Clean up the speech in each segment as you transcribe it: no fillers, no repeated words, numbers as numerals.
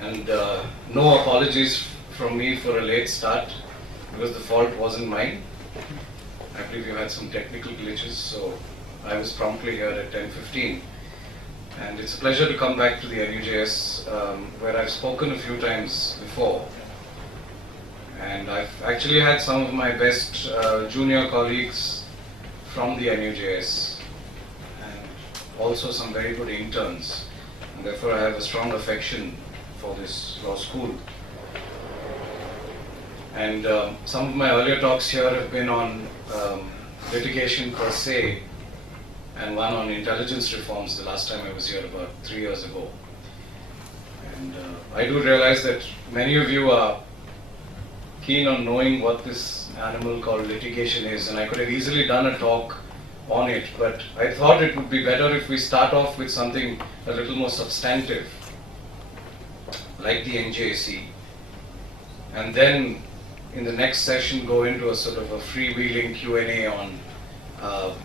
And no apologies from me for a late start, because the fault wasn't mine. I believe you had some technical glitches, so I was promptly here at 10:15. And it's a pleasure to come back to the NUJS, where I've spoken a few times before. And I've actually had some of my best junior colleagues from the NUJS, and also some very good interns. And therefore I have a strong affection for this law school. And some of my earlier talks here have been on litigation per se, and one on intelligence reforms the last time I was here about 3 years ago. And I do realize that many of you are keen on knowing what this animal called litigation is, and I could have easily done a talk on it, but I thought it would be better if we start off with something a little more substantive, like the NJAC, and then in the next session go into a sort of a freewheeling Q&A on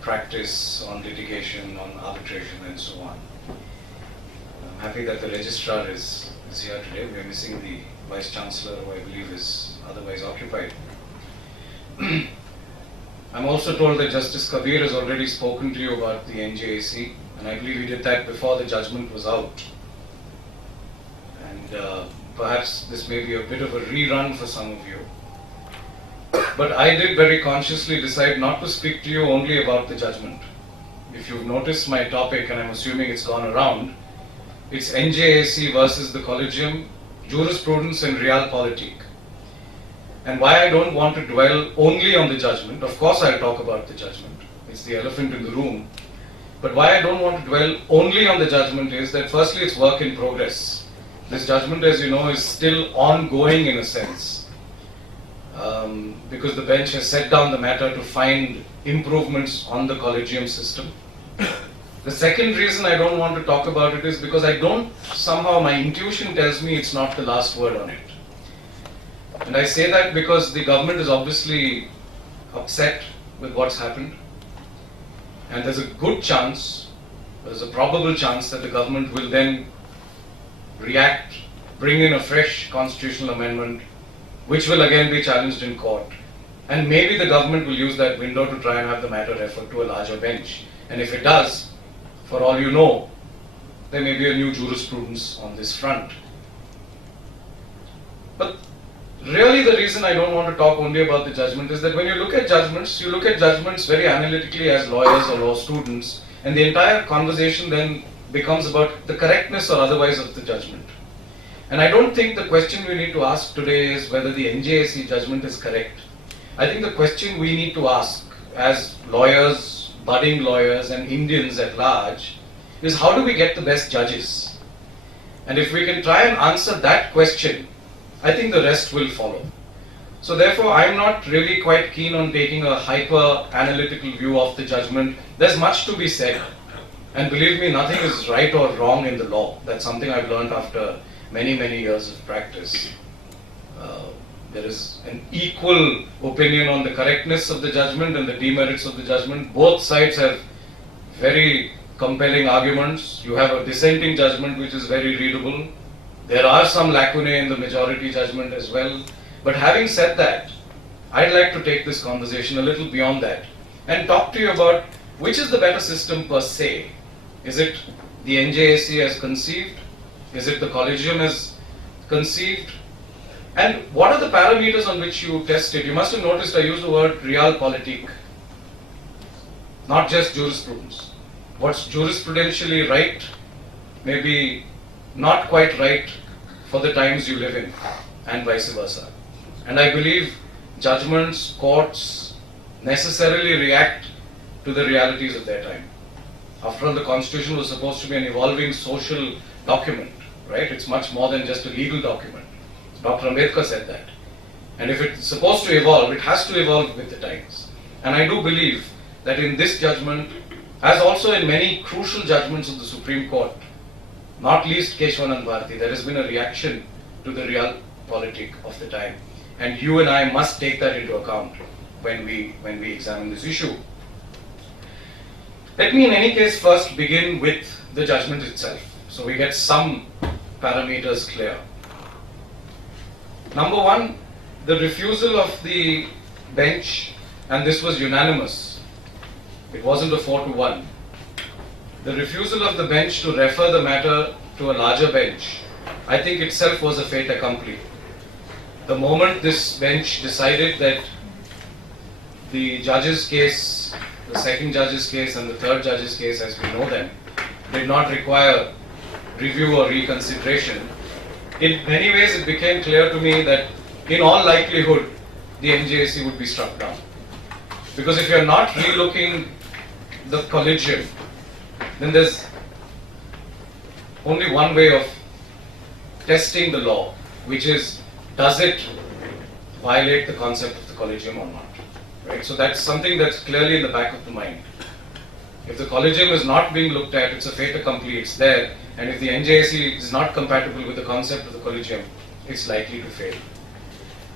practice, on litigation, on arbitration, and so on. I'm happy that the registrar is here today. We are missing the Vice Chancellor, who I believe is otherwise occupied. I'm also told that Justice Kabir has already spoken to you about the NJAC, and I believe he did that before the judgment was out. And perhaps this may be a bit of a rerun for some of you. But I did very consciously decide not to speak to you only about the judgment. If you've noticed my topic, and I'm assuming it's gone around, it's NJAC versus the Collegium, Jurisprudence and Realpolitik. And why I don't want to dwell only on the judgment, of course I'll talk about the judgment, it's the elephant in the room, but why I don't want to dwell only on the judgment is that firstly it's work in progress. This judgment, as you know, is still ongoing in a sense. Because the bench has set down the matter to find improvements on the Collegium system. The second reason I don't want to talk about it is because somehow my intuition tells me it's not the last word on it. And I say that because the government is obviously upset with what's happened. And there's a good chance, there's a probable chance that the government will then react, bring in a fresh constitutional amendment, which will again be challenged in court. And maybe the government will use that window to try and have the matter referred to a larger bench. And if it does, for all you know, there may be a new jurisprudence on this front. But really the reason I don't want to talk only about the judgment is that when you look at judgments very analytically as lawyers or law students, and the entire conversation then becomes about the correctness or otherwise of the judgment. And I don't think the question we need to ask today is whether the NJAC judgment is correct. I think the question we need to ask as lawyers, budding lawyers, and Indians at large is how do we get the best judges? And if we can try and answer that question, I think the rest will follow. So therefore, I'm not really quite keen on taking a hyper-analytical view of the judgment. There's much to be said. And believe me, nothing is right or wrong in the law. That's something I've learned after many, many years of practice. There is an equal opinion on the correctness of the judgment and the demerits of the judgment. Both sides have very compelling arguments. You have a dissenting judgment which is very readable. There are some lacunae in the majority judgment as well. But having said that, I'd like to take this conversation a little beyond that and talk to you about which is the better system per se. Is it the NJAC as conceived? Is it the Collegium as conceived? And what are the parameters on which you test it? You must have noticed I used the word Realpolitik, not just jurisprudence. What's jurisprudentially right may be not quite right for the times you live in, and vice versa. And I believe judgments, courts necessarily react to the realities of their time. After all, the Constitution was supposed to be an evolving social document, right? It's much more than just a legal document. Dr. Ambedkar said that. And if it's supposed to evolve, it has to evolve with the times. And I do believe that in this judgment, as also in many crucial judgments of the Supreme Court, not least Keshwanand Bharati, there has been a reaction to the Realpolitik of the time. And you and I must take that into account when we examine this issue. Let me in any case first begin with the judgment itself. so we get some parameters clear. Number one, the refusal of the bench, and this was unanimous, it wasn't a 4-1. The refusal of the bench to refer the matter to a larger bench, I think itself was a fait accompli. The moment this bench decided that the judge's case, the second judge's case and the third judge's case as we know them, did not require review or reconsideration, in many ways it became clear to me that in all likelihood the NJAC would be struck down. Because if you are not relooking the collegium, then there's only one way of testing the law, which is, does it violate the concept of the collegium or not? Right? So that's something that's clearly in the back of the mind. If the collegium is not being looked at, it's a fait accompli, it's there, and if the NJAC is not compatible with the concept of the collegium, it's likely to fail.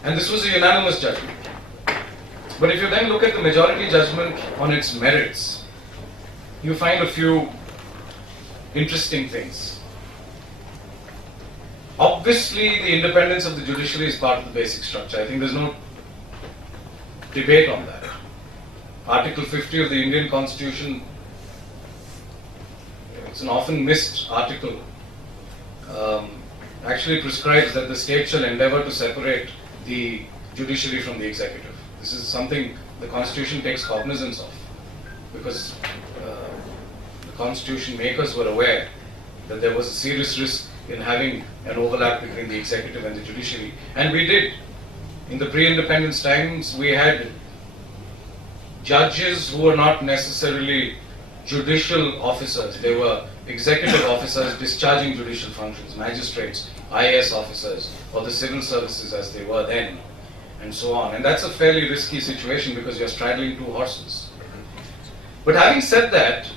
And this was a unanimous judgment. But if you then look at the majority judgment on its merits, you find a few interesting things. Obviously, the independence of the judiciary is part of the basic structure. I think there's no debate on that. Article 50 of the Indian Constitution, it's an often missed article, actually prescribes that the state shall endeavor to separate the judiciary from the executive. This is something the Constitution takes cognizance of, because the Constitution makers were aware that there was a serious risk in having an overlap between the executive and the judiciary. And we did. In the pre-independence times, we had judges who were not necessarily judicial officers. They were executive officers discharging judicial functions, magistrates, IAS officers, or the civil services as they were then, and so on. And that's a fairly risky situation because you're straddling two horses. But having said that,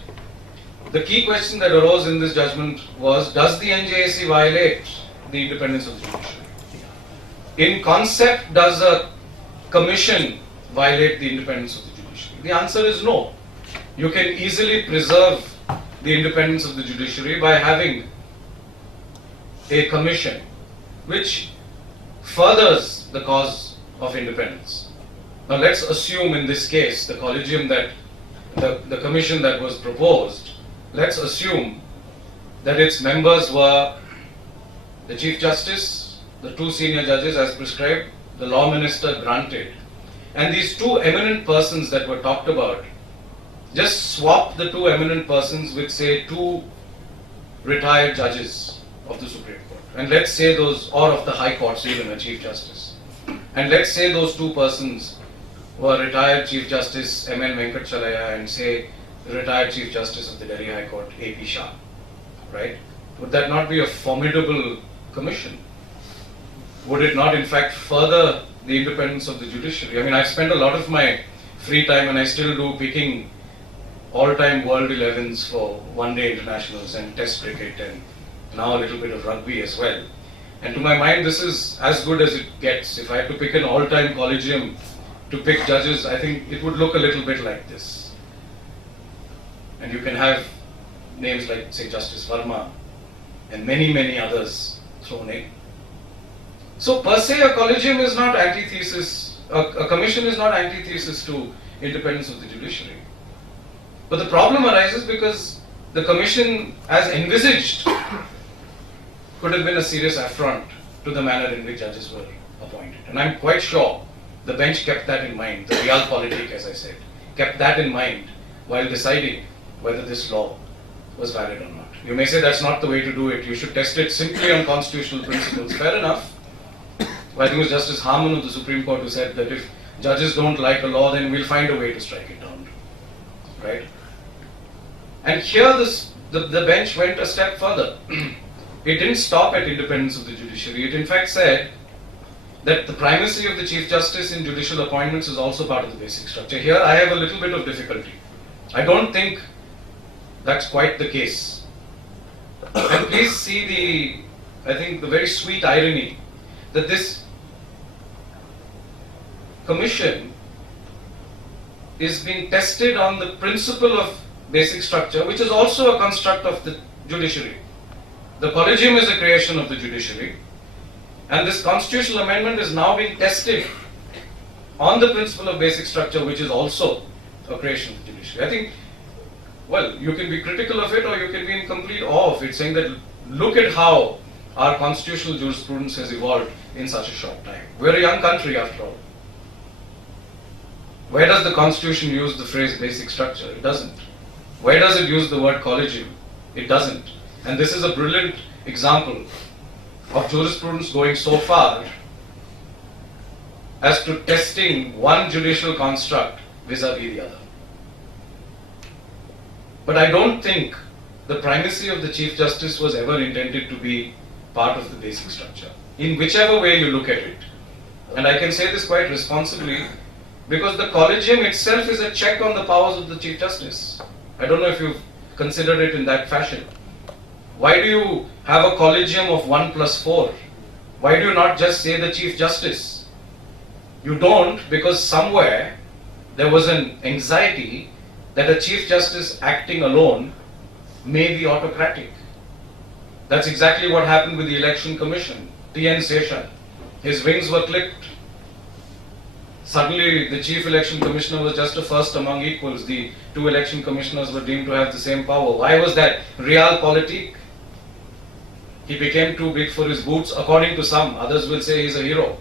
the key question that arose in this judgment was, does the NJAC violate the independence of the judiciary? In concept, does a commission violate the independence of the judiciary? The answer is no. You can easily preserve the independence of the judiciary by having a commission which furthers the cause of independence. Now let's assume in this case, the collegium that, the commission that was proposed, let's assume that its members were the Chief Justice, the two senior judges as prescribed, the law minister granted, and these two eminent persons that were talked about, just swap the two eminent persons with, say, two retired judges of the Supreme Court, and let's say those, or of the High Courts, even a Chief Justice, and let's say those two persons were retired Chief Justice M.N. Venkatachalaya and say the retired Chief Justice of the Delhi High Court, A.P. Shah, right? Would that not be a formidable commission? Would it not in fact further the independence of the judiciary? I mean, I've spent a lot of my free time, and I still do, picking all-time world 11s for one-day internationals and test cricket and now a little bit of rugby as well. And to my mind, this is as good as it gets. If I had to pick an all-time collegium to pick judges, I think it would look a little bit like this. And you can have names like, say, Justice Verma and many, many others thrown in. So per se, a collegium is not antithesis, a commission is not antithesis to independence of the judiciary. But the problem arises because the commission, as envisaged, could have been a serious affront to the manner in which judges were appointed. And I'm quite sure the bench kept that in mind, the Realpolitik, as I said, kept that in mind while deciding whether this law was valid or not. You may say that's not the way to do it, you should test it simply on constitutional principles. Fair enough. But I think it was Justice Harman of the Supreme Court who said that if judges don't like a law, then we'll find a way to strike it down. Right? And here the bench went a step further. It didn't stop at independence of the judiciary. It in fact said that the primacy of the Chief Justice in judicial appointments is also part of the basic structure. Here I have a little bit of difficulty. I don't think that's quite the case. And please see I think the very sweet irony that this commission is being tested on the principle of basic structure, which is also a construct of the judiciary. The Collegium is a creation of the judiciary, and this constitutional amendment is now being tested on the principle of basic structure, which is also a creation of the judiciary. I think, well, you can be critical of it or you can be in complete awe of it, saying that look at how our constitutional jurisprudence has evolved in such a short time. We're a young country after all. Where does the Constitution use the phrase basic structure? It doesn't. Where does it use the word collegium? It doesn't. And this is a brilliant example of jurisprudence going so far as to testing one judicial construct vis-a-vis the other. But I don't think the primacy of the Chief Justice was ever intended to be part of the basic structure, in whichever way you look at it. And I can say this quite responsibly, because the Collegium itself is a check on the powers of the Chief Justice. I don't know if you've considered it in that fashion. Why do you have a Collegium of 1 plus 4? Why do you not just say the Chief Justice? You don't, because somewhere there was an anxiety that a Chief Justice acting alone may be autocratic. That's exactly what happened with the Election Commission. T.N. Seshan, his wings were clipped. Suddenly the Chief Election Commissioner was just a first among equals. The two election commissioners were deemed to have the same power. Why was that? Realpolitik. He became too big for his boots, according to some. Others will say he's a hero.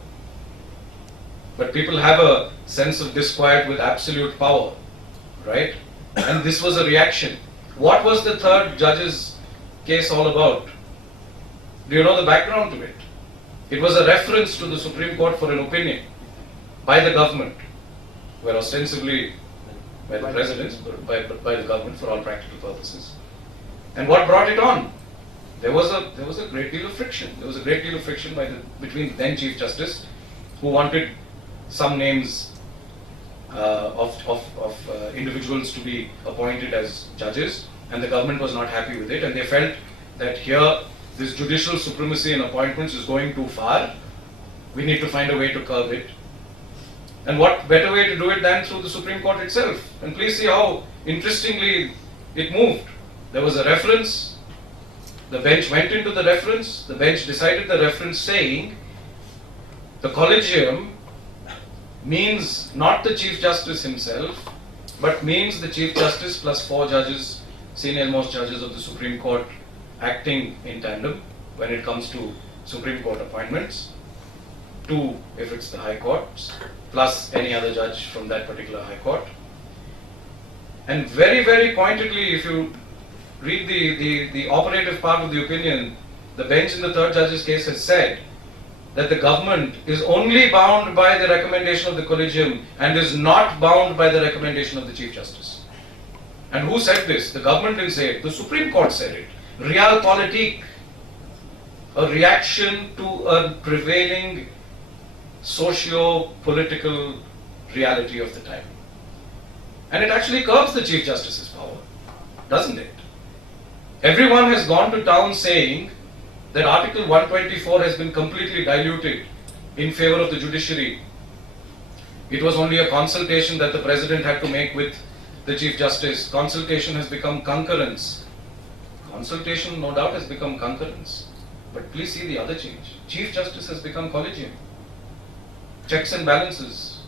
But people have a sense of disquiet with absolute power, right? And this was a reaction. What was the third judge's case all about? Do you know the background to it? It was a reference to the Supreme Court for an opinion by the government, well, ostensibly by the president, but by the government for all practical purposes. And what brought it on? There was a great deal of friction. There was a great deal of friction between the then Chief Justice, who wanted some names of individuals to be appointed as judges, and the government was not happy with it, and they felt that here this judicial supremacy in appointments is going too far. We need to find a way to curb it. And what better way to do it than through the Supreme Court itself? And please see how interestingly it moved. There was a reference, the bench went into the reference, the bench decided the reference saying the Collegium means not the Chief Justice himself, but means the Chief Justice plus 4 judges, senior most judges of the Supreme Court, acting in tandem when it comes to Supreme Court appointments, 2 if it's the High Courts, plus any other judge from that particular High Court. And very, very pointedly, if you read the operative part of the opinion, the bench in the third judge's case has said that the government is only bound by the recommendation of the Collegium and is not bound by the recommendation of the Chief Justice. And who said this? The government didn't say it, the Supreme Court said it. Realpolitik, a reaction to a prevailing socio-political reality of the time. And it actually curbs the Chief Justice's power, doesn't it? Everyone has gone to town saying that Article 124 has been completely diluted in favor of the judiciary. It was only a consultation that the President had to make with the Chief Justice. Consultation has become concurrence. Consultation, no doubt, has become concurrence. But please see the other change. Chief Justice has become Collegium. Checks and balances.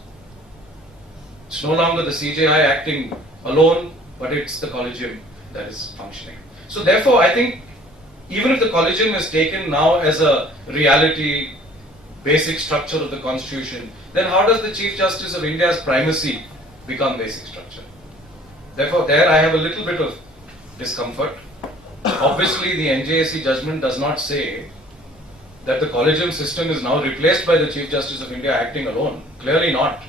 It's no longer the CJI acting alone, but it's the Collegium that is functioning. So therefore, I think even if the Collegium is taken now as a reality, basic structure of the Constitution, then how does the Chief Justice of India's primacy become basic structure? Therefore, there I have a little bit of discomfort. Obviously, the NJAC judgment does not say that the Collegium system is now replaced by the Chief Justice of India acting alone. Clearly not.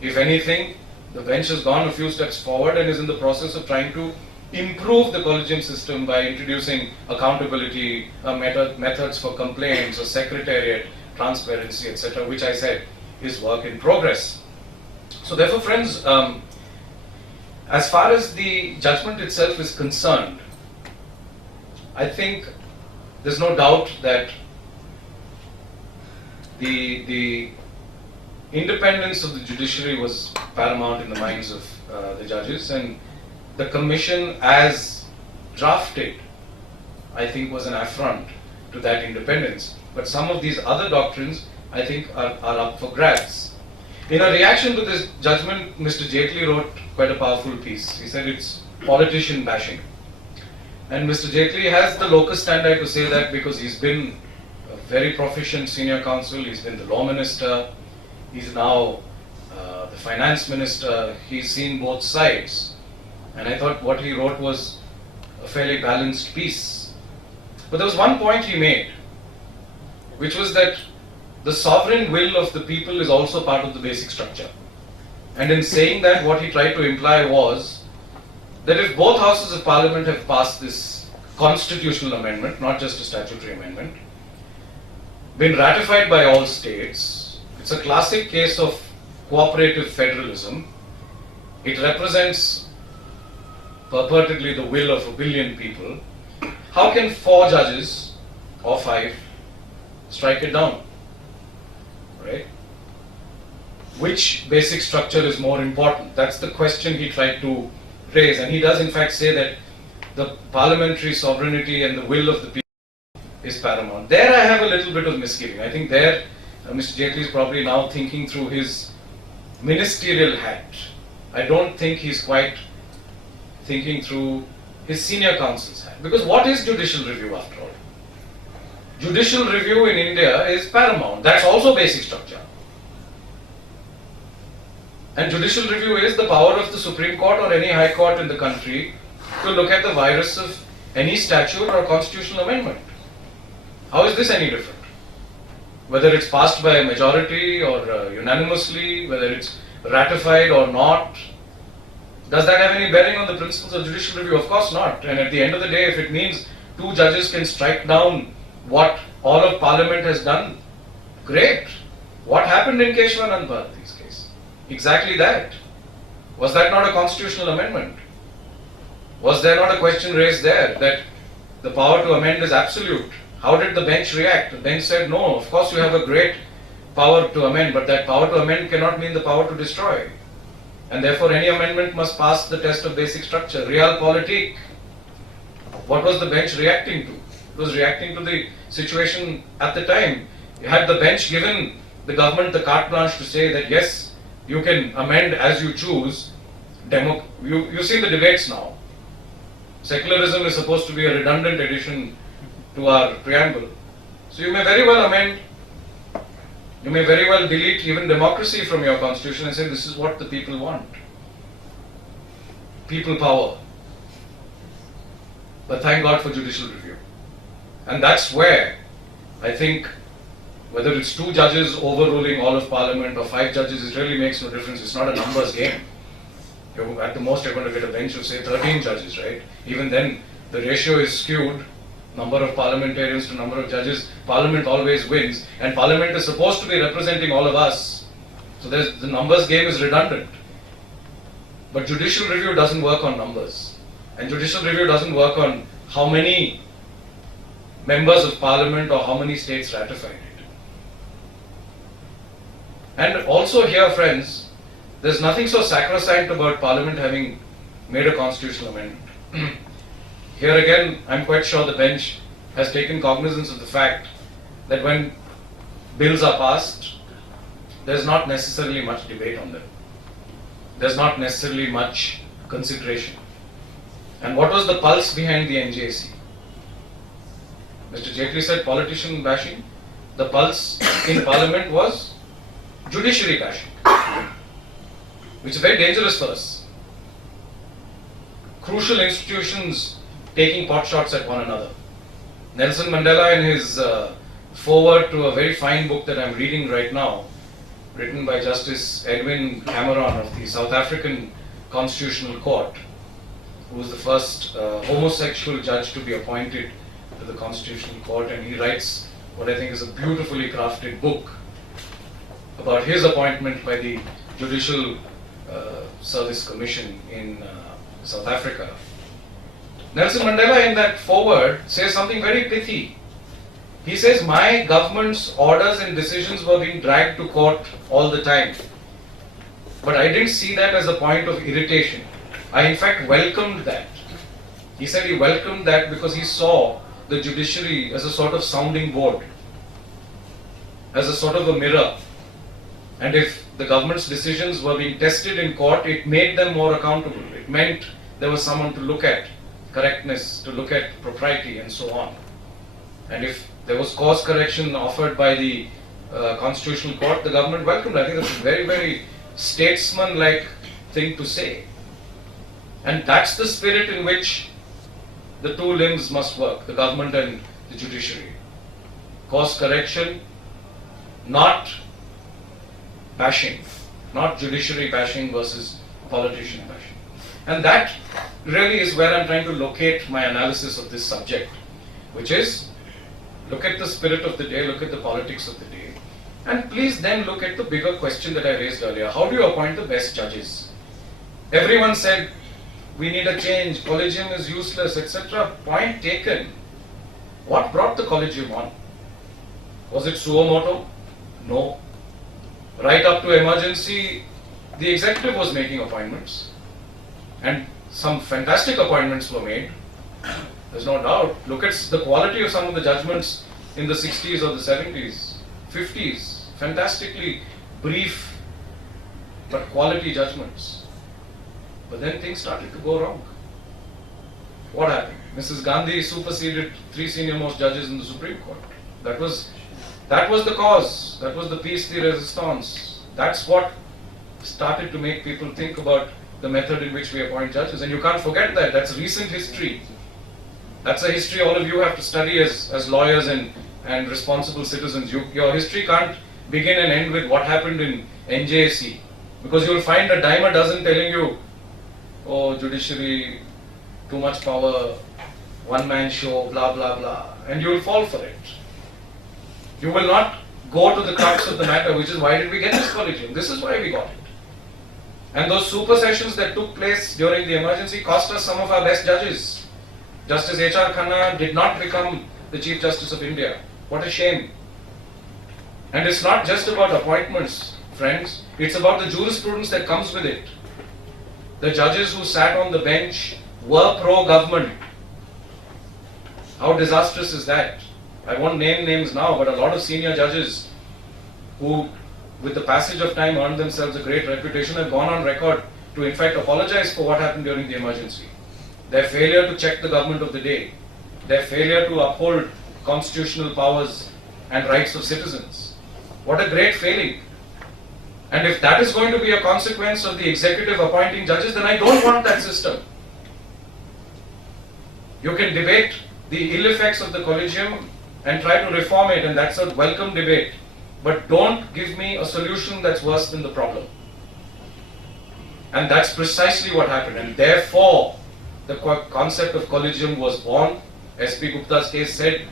If anything, the bench has gone a few steps forward and is in the process of trying to improve the Collegium system by introducing accountability, methods for complaints, a secretariat, transparency, etc., which I said is work in progress. So therefore, friends, as far as the judgment itself is concerned, I think there's no doubt that the independence of the judiciary was paramount in the minds of the judges, and the commission as drafted I think was an affront to that independence. But some of these other doctrines, I think, are up for grabs. In a reaction to this judgment, Mr. Jaitley wrote quite a powerful piece. He said it's politician bashing. And Mr. Jaitley has the locus standi to say that because he's been a very proficient senior counsel, he's been the law minister, he's now the finance minister, he's seen both sides. And I thought what he wrote was a fairly balanced piece. But there was one point he made, which was that the sovereign will of the people is also part of the basic structure. And in saying that, what he tried to imply was that if both houses of parliament have passed this constitutional amendment, not just a statutory amendment, been ratified by all states, it's a classic case of cooperative federalism. It represents purportedly the will of 1 billion people. How can 4 judges or 5 strike it down? Right? Which basic structure is more important? That's the question he tried to raise, and he does in fact say that the parliamentary sovereignty and the will of the people is paramount. There I have a little bit of misgiving. I think there Mr. Jaitley is probably now thinking through his ministerial hat. I don't think he's quite thinking through his senior counsel's hat. Because what is judicial review after all? Judicial review in India is paramount. That's also basic structure. And judicial review is the power of the Supreme Court or any high court in the country to look at the virus of any statute or constitutional amendment. How is this any different? Whether it's passed by a majority or unanimously, whether it's ratified or not, does that have any bearing on the principles of judicial review? Of course not. And at the end of the day, if it means 2 judges can strike down what all of Parliament has done, great. What happened in Keshwanand Bharati's case? Exactly that. Was that not a constitutional amendment? Was there not a question raised there that the power to amend is absolute? How did the bench react? The bench said, no, of course you have a great power to amend, but that power to amend cannot mean the power to destroy. And therefore any amendment must pass the test of basic structure. Realpolitik. What was the bench reacting to? It was reacting to the situation at the time. Had the bench given the government the carte blanche to say that yes, you can amend as you choose, you see the debates now. Secularism is supposed to be a redundant addition to our preamble. So you may very well amend, you may very well delete even democracy from your constitution and say this is what the people want. People power. But thank God for judicial review. And that's where I think whether it's 2 judges overruling all of Parliament or 5 judges, it really makes no difference. It's not a numbers game. At the most you're going to get a bench of say 13 judges, right? Even then the ratio is skewed. Number of parliamentarians to number of judges, Parliament always wins, and Parliament is supposed to be representing all of us. So the numbers game is redundant. But judicial review doesn't work on numbers. And judicial review doesn't work on how many members of Parliament or how many states ratified it. And also here, friends, there's nothing so sacrosanct about Parliament having made a constitutional amendment. Here again, I'm quite sure the bench has taken cognizance of the fact that when bills are passed, there's not necessarily much debate on them. There's not necessarily much consideration. And what was the pulse behind the NJAC? Mr. Jaitley said politician bashing. The pulse in Parliament was judiciary bashing, which is very dangerous for us. Crucial institutions taking pot shots at one another. Nelson Mandela, in his foreword to a very fine book that I'm reading right now, written by Justice Edwin Cameron of the South African Constitutional Court, who was the first homosexual judge to be appointed to the Constitutional Court, and he writes what I think is a beautifully crafted book about his appointment by the Judicial Service Commission in South Africa. Nelson Mandela in that foreword says something very pithy. He says, my government's orders and decisions were being dragged to court all the time. But I didn't see that as a point of irritation. I in fact welcomed that. He said he welcomed that because he saw the judiciary as a sort of sounding board, as a sort of a mirror. And if the government's decisions were being tested in court, it made them more accountable. It meant there was someone to look at correctness, to look at propriety and so on. And if there was course correction offered by the Constitutional Court, the government welcomed it. I think that's a very, very statesman-like thing to say. And that's the spirit in which the two limbs must work, the government and the judiciary. Course correction, not bashing, not judiciary bashing versus politician bashing. And that really is where I'm trying to locate my analysis of this subject, which is look at the spirit of the day, look at the politics of the day, and please then look at the bigger question that I raised earlier. How do you appoint the best judges? Everyone said we need a change, Collegium is useless, etc. Point taken. What brought the Collegium on? Was it suo motu? No. Right up to emergency, the executive was making appointments. And some fantastic appointments were made. There's no doubt. Look at the quality of some of the judgments in the 60s or the 70s, 50s. Fantastically brief but quality judgments. But then things started to go wrong. What happened? Mrs. Gandhi superseded 3 senior most judges in the Supreme Court. That was the cause. That was the piece de resistance. That's what started to make people think about the method in which we appoint judges. And you can't forget that. That's recent history. That's a history all of you have to study as lawyers and responsible citizens. Your history can't begin and end with what happened in NJAC. Because you'll find a dime a dozen telling you, oh, judiciary, too much power, one-man show, blah, blah, blah. And you'll fall for it. You will not go to the crux of the matter, which is why did we get this Collegium? This is why we got it. And those super sessions that took place during the emergency cost us some of our best judges. Justice H.R. Khanna did not become the Chief Justice of India. What a shame. And it's not just about appointments, friends. It's about the jurisprudence that comes with it. The judges who sat on the bench were pro-government. How disastrous is that? I won't name names now, but a lot of senior judges who, with the passage of time, earned themselves a great reputation have gone on record to in fact apologize for what happened during the emergency. Their failure to check the government of the day, their failure to uphold constitutional powers and rights of citizens. What a great failing. And if that is going to be a consequence of the executive appointing judges, then I don't want that system. You can debate the ill effects of the Collegium and try to reform it, and that's a welcome debate. But don't give me a solution that's worse than the problem. And that's precisely what happened. And therefore, the concept of Collegium was born. S.P. Gupta's case said,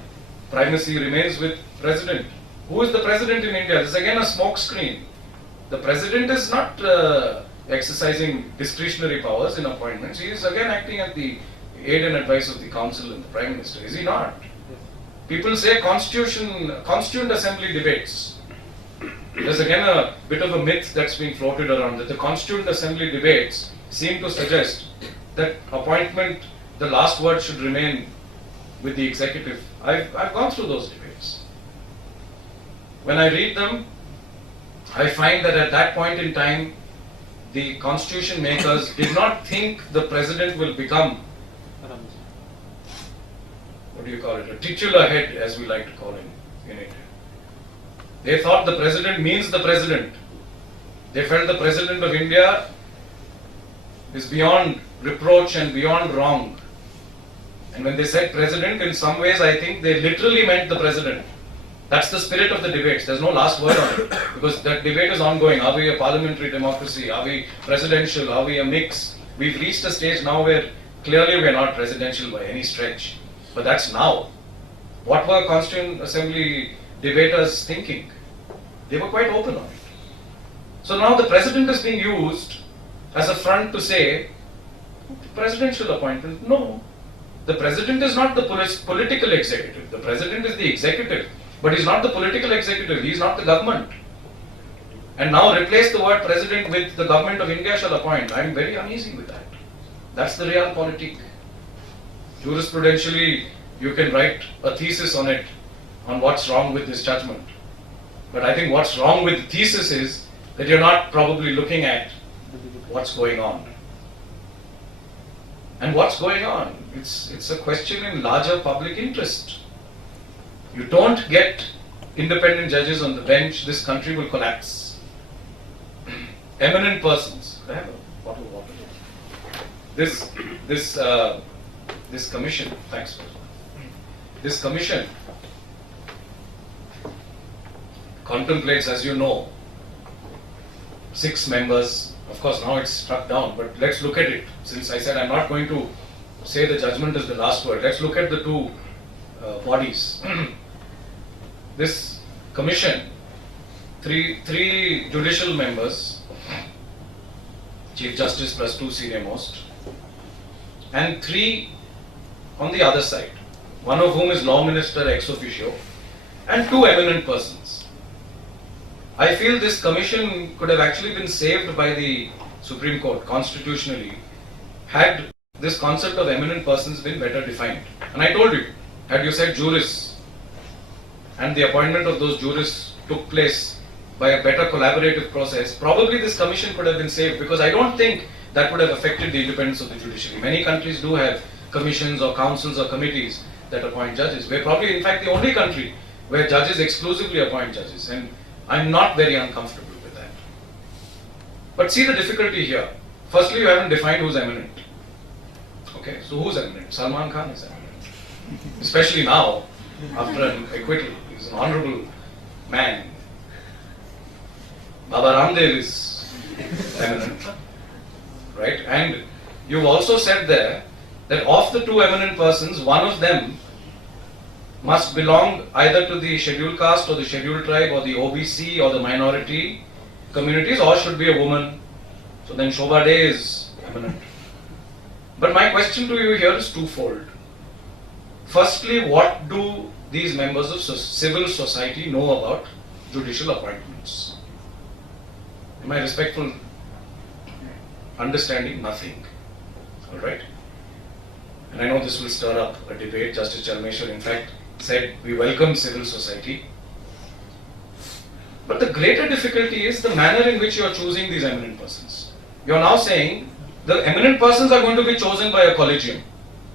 primacy remains with President. Who is the President in India? This is again a smokescreen. The President is not exercising discretionary powers in appointments. He is again acting at the aid and advice of the Council and the Prime Minister. Is he not? People say Constituent Assembly debates. There's again a bit of a myth that's being floated around that the Constituent Assembly debates seem to suggest that appointment, the last word should remain with the executive. I've gone through those debates. When I read them, I find that at that point in time, the constitution makers did not think the president will become, what do you call it, a titular head, as we like to call him in India. They thought the president means the president. They felt the president of India is beyond reproach and beyond wrong. And when they said president, in some ways I think they literally meant the president. That's the spirit of the debates. There's no last word on it, because that debate is ongoing. Are we a parliamentary democracy? Are we presidential? Are we a mix? We've reached a stage now where clearly we're not presidential by any stretch. But that's now. What were Constituent Assembly debaters thinking? They were quite open on it. So now the president is being used as a front to say, presidential appointment. No. The president is not the political executive. The president is the executive. But he's not the political executive. He's not the government. And now replace the word president with the government of India shall appoint. I'm very uneasy with that. That's the Realpolitik. Jurisprudentially, you can write a thesis on it, on what's wrong with this judgment. But I think what's wrong with the thesis is that you're not probably looking at what's going on. And what's going on? It's a question in larger public interest. You don't get independent judges on the bench, this country will collapse. Eminent persons. I have a bottle of water. This commission, thanks sir. This commission contemplates, as you know, 6 members. Of course, now it's struck down, but let's look at it. Since I said I'm not going to say the judgment is the last word, let's look at the two bodies. This commission, three judicial members, Chief Justice plus 2 senior most, and 3 on the other side, one of whom is Law Minister ex officio, and 2 eminent persons. I feel this commission could have actually been saved by the Supreme Court constitutionally had this concept of eminent persons been better defined. And I told you, had you said juris and the appointment of those juris took place by a better collaborative process, probably this commission could have been saved, because I don't think that would have affected the independence of the judiciary. Many countries do have commissions or councils or committees that appoint judges. We're probably in fact the only country where judges exclusively appoint judges, and I'm not very uncomfortable with that. But see the difficulty here. Firstly, you haven't defined who's eminent. Okay, so who's eminent? Salman Khan is eminent. Especially now, after an acquittal. He's an honorable man. Baba Ramdev is eminent. Right? And you've also said there that of the 2 eminent persons, one of them must belong either to the scheduled caste or the scheduled tribe or the OBC or the minority communities, or should be a woman. So then Shobha Dey is eminent. But my question to you here is twofold. Firstly, what do these members of civil society know about judicial appointments? Am I respectful? Understanding nothing. Alright? And I know this will stir up a debate. Justice Chalmeshwar in fact said we welcome civil society. But the greater difficulty is the manner in which you are choosing these eminent persons. You are now saying the eminent persons are going to be chosen by a collegium.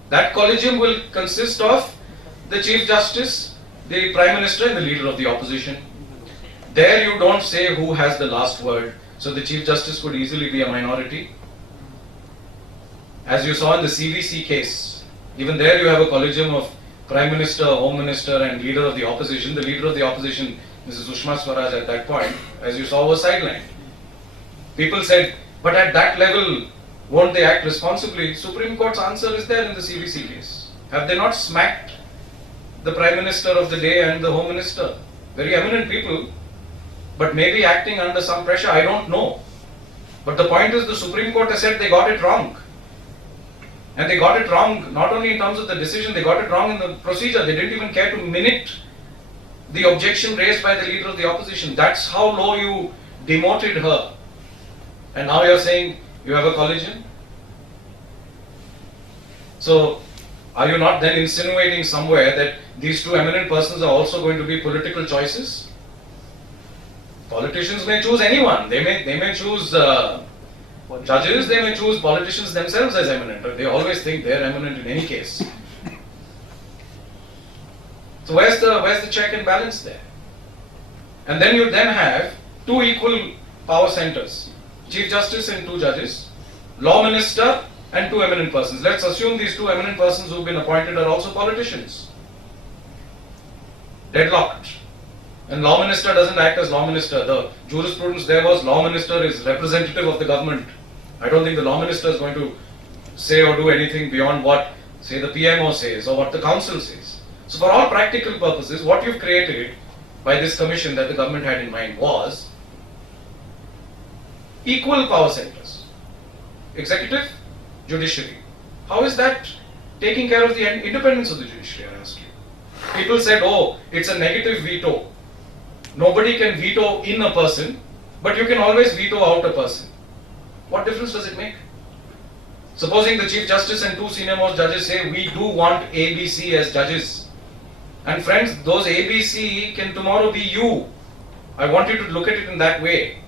That collegium will consist of the Chief Justice, the Prime Minister and the Leader of the Opposition. There you don't say who has the last word. So the Chief Justice could easily be a minority. As you saw in the CVC case, even there you have a collegium of Prime Minister, Home Minister and Leader of the Opposition. The Leader of the Opposition, Mrs. Sushma Swaraj at that point, as you saw, was sidelined. People said, but at that level, won't they act responsibly? Supreme Court's answer is there in the CVC case. Have they not smacked the Prime Minister of the day and the Home Minister? Very eminent people, but maybe acting under some pressure, I don't know. But the point is the Supreme Court has said they got it wrong. And they got it wrong not only in terms of the decision, they got it wrong in the procedure. They didn't even care to minute the objection raised by the Leader of the Opposition. That's how low you demoted her. And now you're saying you have a collegium? So, are you not then insinuating somewhere that these 2 eminent persons are also going to be political choices? Politicians may choose anyone. They may choose judges, they may choose politicians themselves as eminent, but they always think they're eminent in any case. So where's the check and balance there? And then you then have 2 equal power centers, Chief Justice and 2 judges, Law Minister and 2 eminent persons. Let's assume these 2 eminent persons who've been appointed are also politicians. Deadlocked. And Law Minister doesn't act as Law Minister. The jurisprudence there was Law Minister is representative of the government. I don't think the Law Minister is going to say or do anything beyond what, say, the PMO says or what the Council says. So for all practical purposes, what you've created by this commission that the government had in mind was equal power centers. Executive, judiciary. How is that taking care of the independence of the judiciary, I ask you? People said, oh, it's a negative veto. Nobody can veto in a person, but you can always veto out a person. What difference does it make? Supposing the Chief Justice and two senior most judges say, we do want ABC as judges. And friends, those ABC can tomorrow be you. I want you to look at it in that way.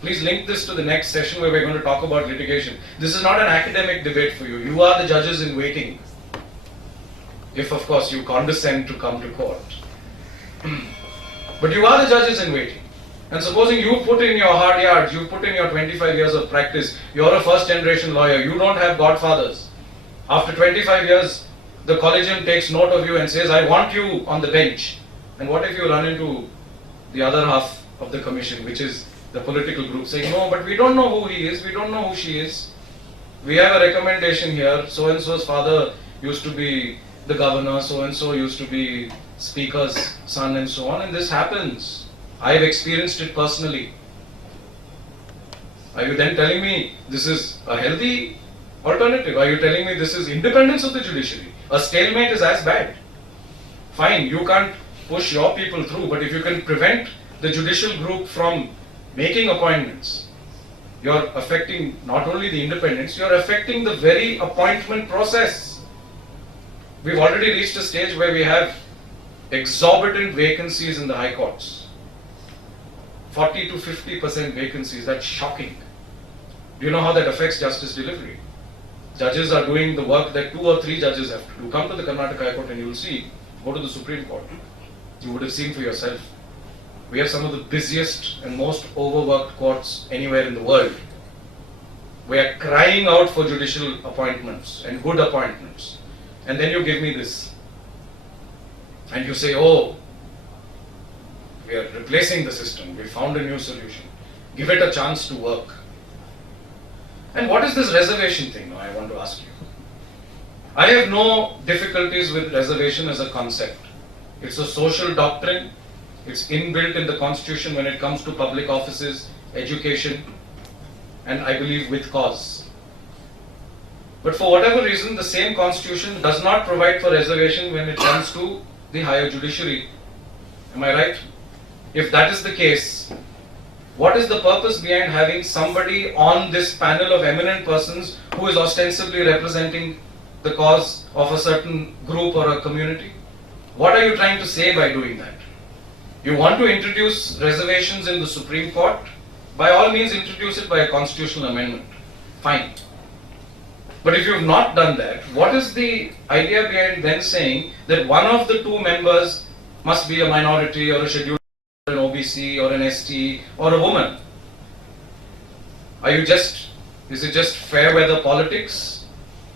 Please link this to the next session where we're going to talk about litigation. This is not an academic debate for you. You are the judges in waiting. If, of course, you condescend to come to court. But you are the judges in waiting. And supposing you put in your hard yards, you put in your 25 years of practice, you're a first generation lawyer, you don't have godfathers. After 25 years, the Collegium takes note of you and says, I want you on the bench. And what if you run into the other half of the commission, which is the political group, saying, no, but we don't know who he is, we don't know who she is. We have a recommendation here, so-and-so's father used to be the governor, so-and-so used to be speaker's son, and so on, and this happens. I have experienced it personally. Are you then telling me this is a healthy alternative? Are you telling me this is independence of the judiciary? A stalemate is as bad. Fine, you can't push your people through, but if you can prevent the judicial group from making appointments, you're affecting not only the independence, you're affecting the very appointment process. We've already reached a stage where we have exorbitant vacancies in the high courts. 40 to 50% vacancies, that's shocking. Do you know how that affects justice delivery? Judges are doing the work that 2 or 3 judges have to do. Come to the Karnataka High Court and you will see. Go to the Supreme Court. You would have seen for yourself. We have some of the busiest and most overworked courts anywhere in the world. We are crying out for judicial appointments and good appointments. And then you give me this. And you say, oh, we are replacing the system. We found a new solution. Give it a chance to work. And what is this reservation thing now, I want to ask you? I have no difficulties with reservation as a concept. It's a social doctrine. It's inbuilt in the Constitution when it comes to public offices, education, and I believe with cause. But for whatever reason, the same Constitution does not provide for reservation when it comes to the higher judiciary. Am I right? If that is the case, what is the purpose behind having somebody on this panel of eminent persons who is ostensibly representing the cause of a certain group or a community? What are you trying to say by doing that? You want to introduce reservations in the Supreme Court? By all means, introduce it by a constitutional amendment. Fine. But if you have not done that, what is the idea behind then saying that one of the 2 members must be a minority or a scheduled, an OBC or an ST or a woman? Is it just fair weather politics?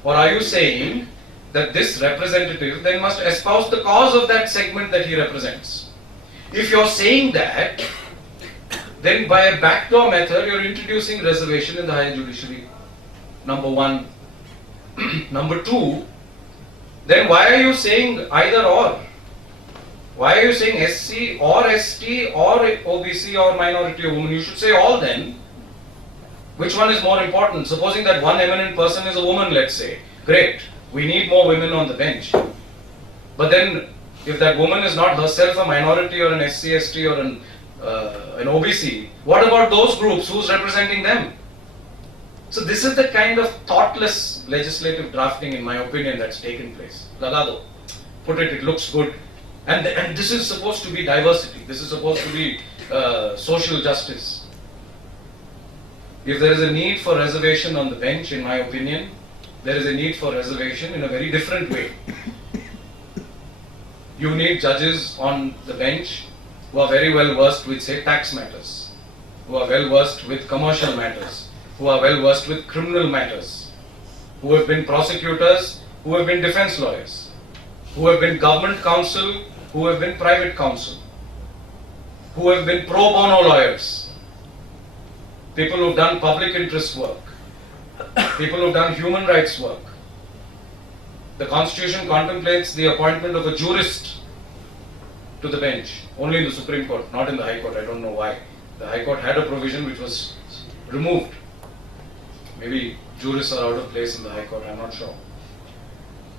Or are you saying that this representative then must espouse the cause of that segment that he represents? If you're saying that, then by a backdoor method you're introducing reservation in the higher judiciary. Number 1. Number 2, then why are you saying either or? Why are you saying SC or ST or OBC or minority or woman? You should say all then. Which one is more important? Supposing that one eminent person is a woman, let's say. Great, we need more women on the bench. But then, if that woman is not herself a minority or an SC, ST or an OBC, what about those groups? Who's representing them? So this is the kind of thoughtless legislative drafting, in my opinion, that's taken place. Lagado. Put it, it looks good. And this is supposed to be diversity. This is supposed to be social justice. If there is a need for reservation on the bench, in my opinion, there is a need for reservation in a very different way. You need judges on the bench who are very well versed with, say, tax matters, who are well versed with commercial matters, who are well versed with criminal matters, who have been prosecutors, who have been defense lawyers, who have been government counsel, who have been private counsel, who have been pro bono lawyers, people who have done public interest work, people who have done human rights work. The Constitution contemplates the appointment of a jurist to the bench, only in the Supreme Court, not in the High Court. I don't know why. The High Court had a provision which was removed. Maybe jurists are out of place in the High Court, I'm not sure.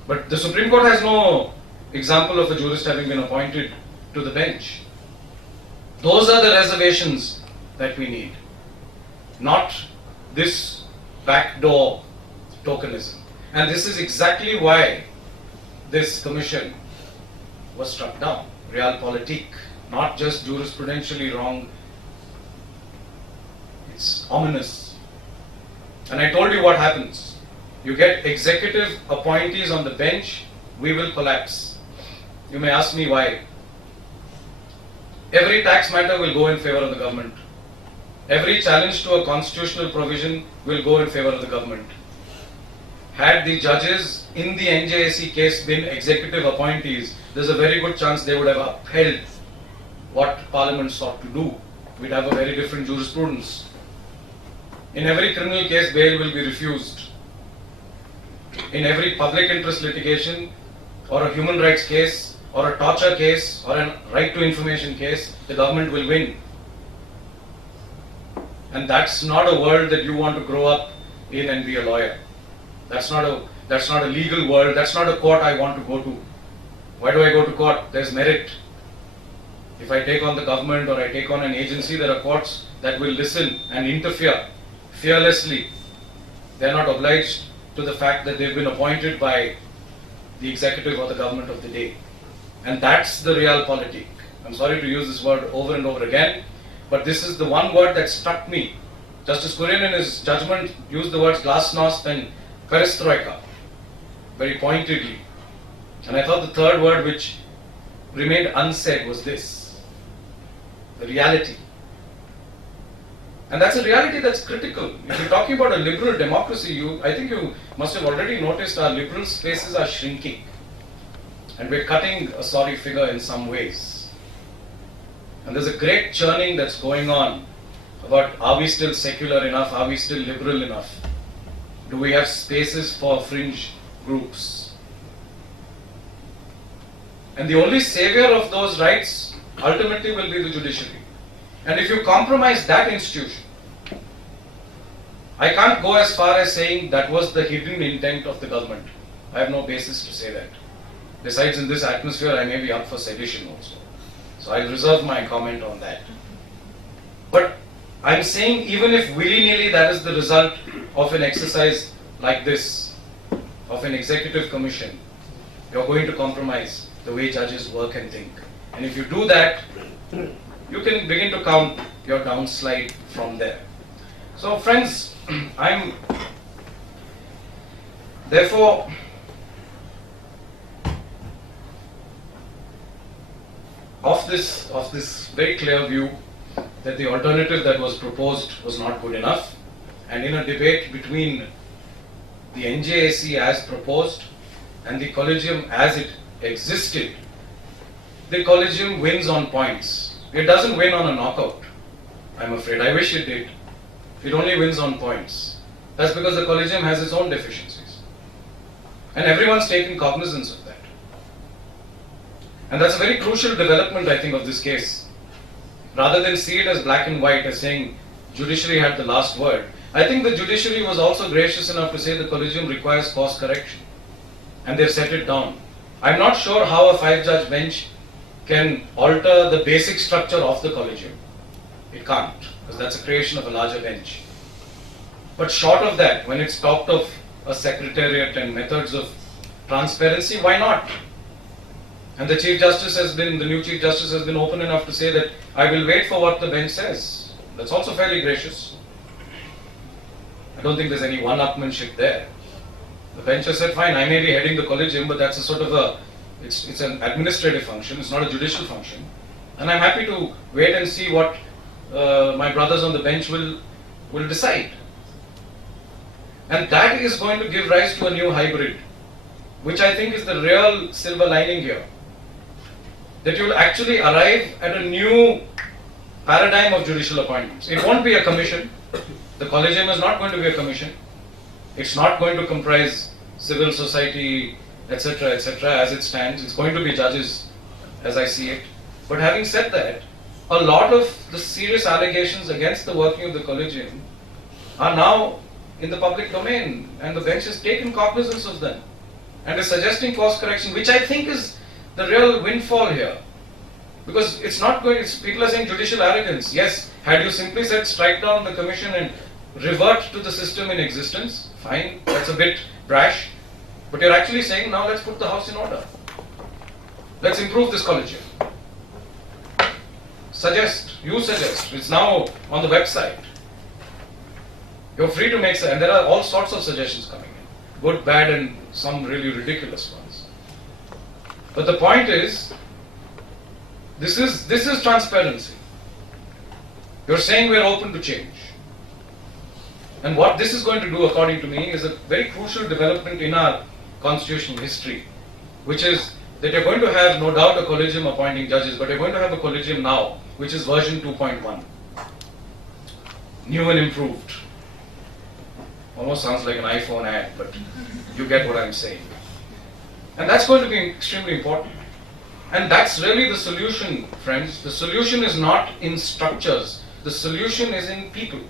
But the Supreme Court has no example of a jurist having been appointed to the bench. Those are the reservations that we need. Not this backdoor tokenism. And this is exactly why this commission was struck down. Realpolitik, not just jurisprudentially wrong, it's ominous. And I told you what happens. You get executive appointees on the bench, we will collapse. You may ask me why. Every tax matter will go in favor of the government. Every challenge to a constitutional provision will go in favor of the government. Had the judges in the NJAC case been executive appointees, there's a very good chance they would have upheld what Parliament sought to do. We'd have a very different jurisprudence. In every criminal case, bail will be refused. In every public interest litigation, or a human rights case, or a torture case, or a right to information case, the government will win. And that's not a world that you want to grow up in and be a lawyer. That's not a legal world. That's not a court I want to go to. Why do I go to court? There's merit. If I take on the government or I take on an agency, there are courts that will listen and interfere fearlessly. They're not obliged to the fact that they've been appointed by the executive or the government of the day. And that's the realpolitik. I'm sorry to use this word over and over again, but this is the one word that struck me. Justice Kurian in his judgment used the words glasnost and perestroika very pointedly. And I thought the third word which remained unsaid was this, the reality. And that's a reality that's critical. If you're talking about a liberal democracy, I think you must have already noticed our liberal spaces are shrinking. And we're cutting a sorry figure in some ways. And there's a great churning that's going on about, are we still secular enough? Are we still liberal enough? Do we have spaces for fringe groups? And the only savior of those rights ultimately will be the judiciary. And if you compromise that institution, I can't go as far as saying that was the hidden intent of the government. I have no basis to say that. Besides, in this atmosphere, I may be up for sedition also. So I'll reserve my comment on that. But I'm saying even if willy-nilly that is the result of an exercise like this, of an executive commission, you're going to compromise the way judges work and think. And if you do that, you can begin to count your downslide from there. So friends, I'm therefore of this very clear view that the alternative that was proposed was not good enough, and in a debate between the NJAC as proposed and the Collegium as it existed, the Collegium wins on points. It doesn't win on a knockout, I'm afraid. I wish it did. It only wins on points. That's because the Collegium has its own deficiencies. And everyone's taking cognizance of that. And that's a very crucial development, I think, of this case. Rather than see it as black and white, as saying judiciary had the last word, I think the judiciary was also gracious enough to say the Collegium requires course correction. And they've set it down. I'm not sure how a 5-judge bench can alter the basic structure of the Collegium. It can't, because that's a creation of a larger bench. But short of that, when it's talked of a secretariat and methods of transparency, why not? And the new Chief Justice has been open enough to say that I will wait for what the bench says. That's also fairly gracious. I don't think there's any one-upmanship there. The bench has said, fine, I may be heading the Collegium, but that's a sort of it's an administrative function, it's not a judicial function. And I'm happy to wait and see what my brothers on the bench will decide. And that is going to give rise to a new hybrid, which I think is the real silver lining here. That you will actually arrive at a new paradigm of judicial appointments. It won't be a commission. The Collegium is not going to be a commission. It's not going to comprise civil society, etc., as it stands. It's going to be judges, as I see it. But having said that, a lot of the serious allegations against the working of the Collegium are now in the public domain, and the bench has taken cognizance of them and is suggesting course correction, which I think is the real windfall here. Because it's not going, people are saying judicial arrogance. Yes, had you simply said strike down the commission and revert to the system in existence, Fine, that's a bit brash, but you're actually saying now let's put the house in order. Let's improve this collegium. You suggest, it's now on the website. You're free to make, and there are all sorts of suggestions coming in, good, bad, and some really ridiculous ones. But the point is, this is transparency. You're saying we're open to change. And what this is going to do, according to me, is a very crucial development in our constitutional history, which is that you're going to have, no doubt, a collegium appointing judges, but you're going to have a collegium now, which is version 2.1. New and improved. Almost sounds like an iPhone ad, but you get what I'm saying. And that's going to be extremely important. And that's really the solution, friends. The solution is not in structures. The solution is in people.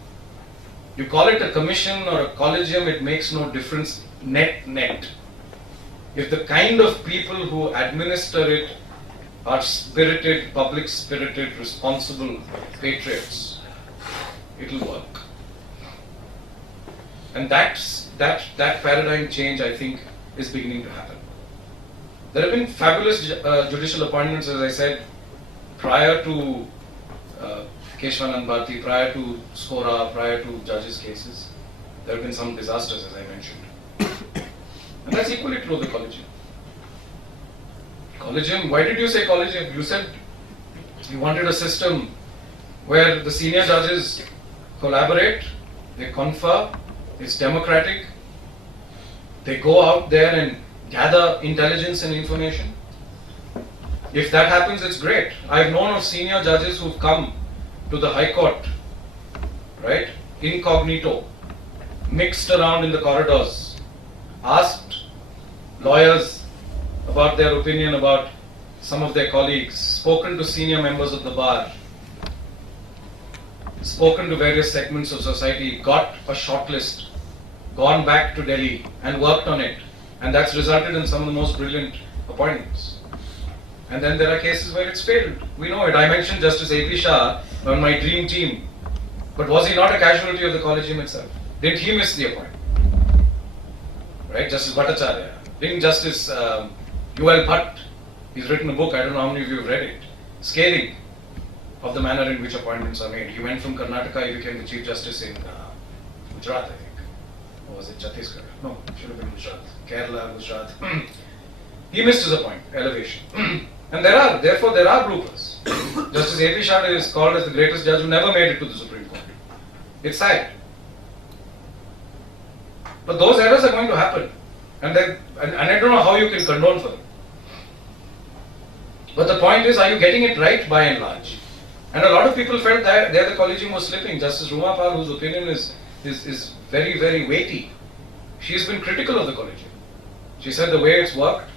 You call it a commission or a collegium, it makes no difference net. If the kind of people who administer it are spirited, public-spirited, responsible patriots, it'll work. And that paradigm change, I think, is beginning to happen. There have been fabulous judicial appointments, as I said, prior to Keshwanand Bharti, prior to Skora, prior to judges' cases. There have been some disasters, as I mentioned. And that's equally true of the collegium. Collegium, why did you say collegium? You said you wanted a system where the senior judges collaborate, they confer, it's democratic, they go out there and gather intelligence and information. If that happens, it's great. I've known of senior judges who've come to the High Court, right, incognito, mixed around in the corridors, asked lawyers about their opinion about some of their colleagues, spoken to senior members of the bar, spoken to various segments of society, got a shortlist, gone back to Delhi and worked on it. And that's resulted in some of the most brilliant appointments. And then there are cases where it's failed. We know it. I mentioned Justice A.P. Shah on my dream team. But was he not a casualty of the collegium itself? Didn't he miss the appointment? Right? Justice Bhattacharya. Didn't Justice UL Bhatt, he's written a book, I don't know how many of you have read it, scathing of the manner in which appointments are made. He went from Karnataka, he became the Chief Justice in Gujarat, I think. Or was it Chhattisgarh? No, it should have been Gujarat. Kerala, Gujarat. He missed his elevation. And therefore there are bloopers. Justice A.P. Shah is called as the greatest judge who never made it to the Supreme Court. It's sad. But those errors are going to happen. And I don't know how you can condone for them. But the point is, are you getting it right by and large? And a lot of people felt that there the collegium was slipping. Justice Ruma Pal, whose opinion is very, very weighty, she's been critical of the collegium. She said the way it's worked,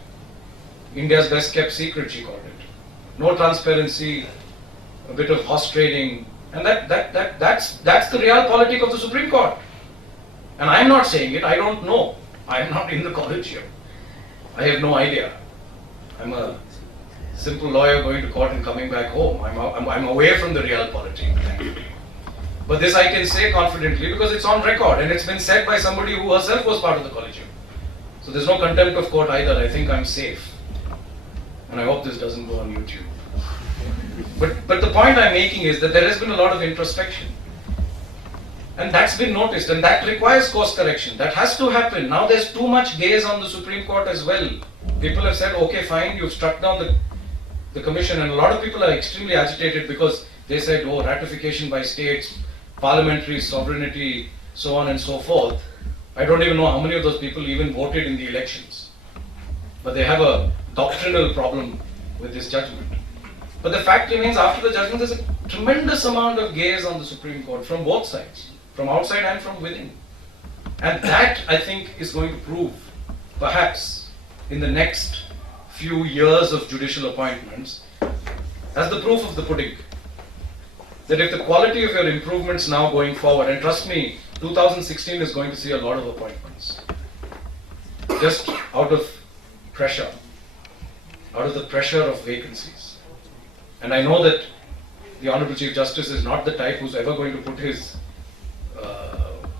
India's best kept secret, she called it. No transparency, a bit of horse trading, and that's the realpolitik of the Supreme Court. And I'm not saying it, I don't know. I'm not in the collegium. I have no idea. I'm a simple lawyer going to court and coming back home. I'm away from the realpolitik. But this I can say confidently because it's on record and it's been said by somebody who herself was part of the collegium. So there's no contempt of court either. I think I'm safe. And I hope this doesn't go on YouTube. But the point I'm making is that there has been a lot of introspection. And that's been noticed, and that requires course correction. That has to happen. Now there's too much gaze on the Supreme Court as well. People have said, okay, fine, you've struck down the commission, and a lot of people are extremely agitated because they said, oh, ratification by states, parliamentary sovereignty, so on and so forth. I don't even know how many of those people even voted in the elections. But they have a doctrinal problem with this judgment. But the fact remains, after the judgment, there's a tremendous amount of gaze on the Supreme Court from both sides. From outside and from within. And that, I think, is going to prove, perhaps, in the next few years of judicial appointments, as the proof of the pudding. That if the quality of your improvements now going forward, and trust me, 2016 is going to see a lot of appointments. Just out of pressure. Out of the pressure of vacancies. And I know that the Honorable Chief Justice is not the type who's ever going to put his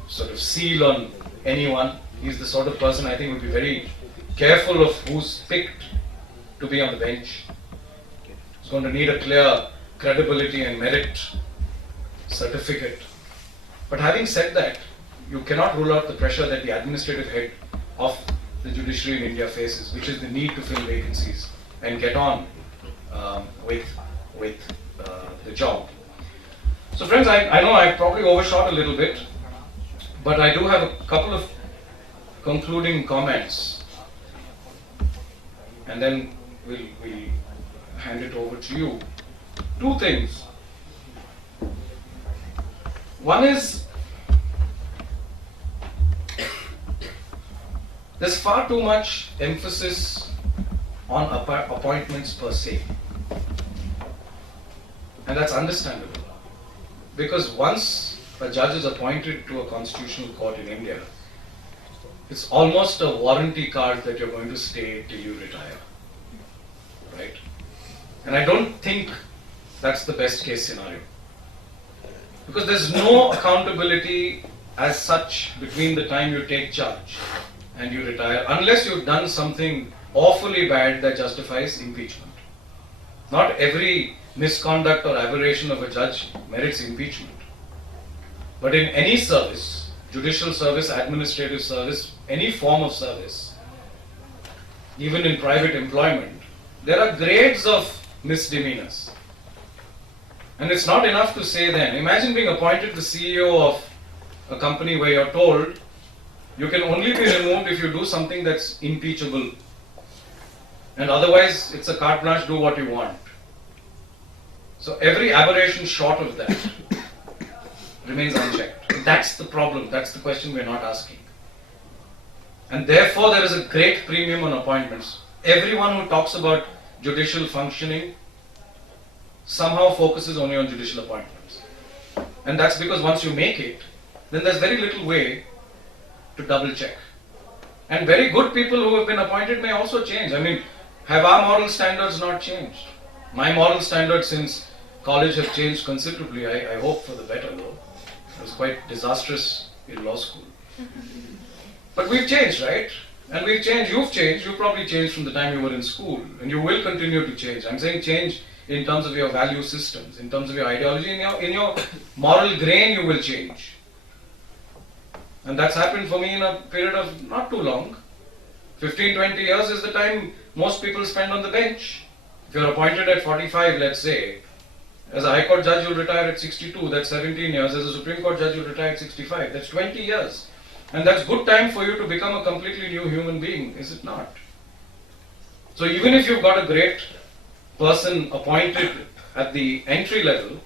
sort of seal on anyone. He's the sort of person I think would be very careful of who's picked to be on the bench. He's going to need a clear credibility and merit certificate. But having said that, you cannot rule out the pressure that the administrative head of the judiciary in India faces, which is the need to fill vacancies and get on with the job. So friends, I know I probably overshot a little bit, but I do have a couple of concluding comments, and then we'll hand it over to you. Two things. One is, there's far too much emphasis on appointments per se. And that's understandable. Because once a judge is appointed to a constitutional court in India, it's almost a warranty card that you're going to stay till you retire. Right? And I don't think that's the best case scenario. Because there's no accountability as such between the time you take charge and you retire, unless you've done something awfully bad that justifies impeachment. Not every misconduct or aberration of a judge merits impeachment. But in any service, judicial service, administrative service, any form of service, even in private employment, there are grades of misdemeanors. And it's not enough to say then, imagine being appointed the CEO of a company where you're told you can only be removed if you do something that's impeachable. And otherwise, it's a carte blanche, do what you want. So every aberration short of that remains unchecked. That's the problem. That's the question we're not asking. And therefore, there is a great premium on appointments. Everyone who talks about judicial functioning somehow focuses only on judicial appointments. And that's because once you make it, then there's very little way to double check. And very good people who have been appointed may also change. I mean, have our moral standards not changed? My moral standards since college have changed considerably. I hope for the better though. It was quite disastrous in law school. But we've changed, right? And we've changed, you've changed, you've probably changed from the time you were in school. And you will continue to change. I'm saying change in terms of your value systems, in terms of your ideology, in your moral grain you will change. And that's happened for me in a period of not too long. 15, 20 years is the time most people spend on the bench. If you're appointed at 45, let's say, as a High Court judge you'll retire at 62, that's 17 years. As a Supreme Court judge you'll retire at 65, that's 20 years. And that's good time for you to become a completely new human being, is it not? So even if you've got a great person appointed at the entry level,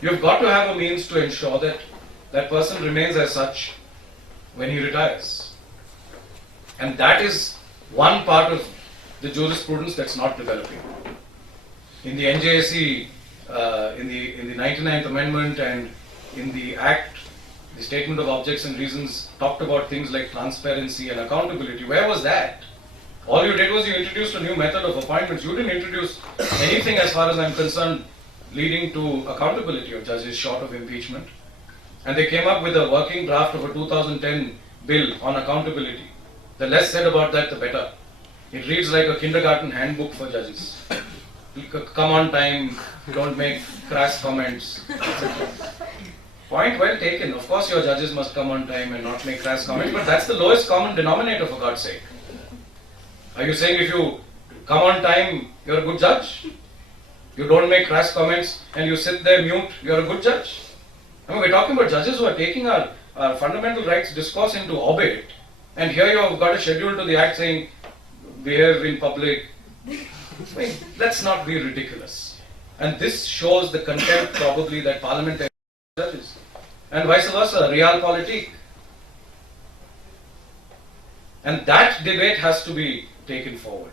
you've got to have a means to ensure that that person remains as such when he retires. And that is one part of the jurisprudence that's not developing. In the NJAC, in the 99th Amendment and in the Act, the Statement of Objects and Reasons talked about things like transparency and accountability. Where was that? All you did was you introduced a new method of appointments. You didn't introduce anything, as far as I'm concerned, leading to accountability of judges short of impeachment. And they came up with a working draft of a 2010 bill on accountability. The less said about that, the better. It reads like a kindergarten handbook for judges. Come on time, don't make crass comments. Point well taken. Of course your judges must come on time and not make crass comments, but that's the lowest common denominator, for God's sake. Are you saying if you come on time, you're a good judge? You don't make crass comments and you sit there mute, you're a good judge? I mean, we're talking about judges who are taking our fundamental rights discourse into orbit, and here you have got a schedule to the Act saying, behave in public. I mean, let's not be ridiculous. And this shows the contempt probably that Parliament has for judges. And vice versa, Realpolitik. And that debate has to be taken forward.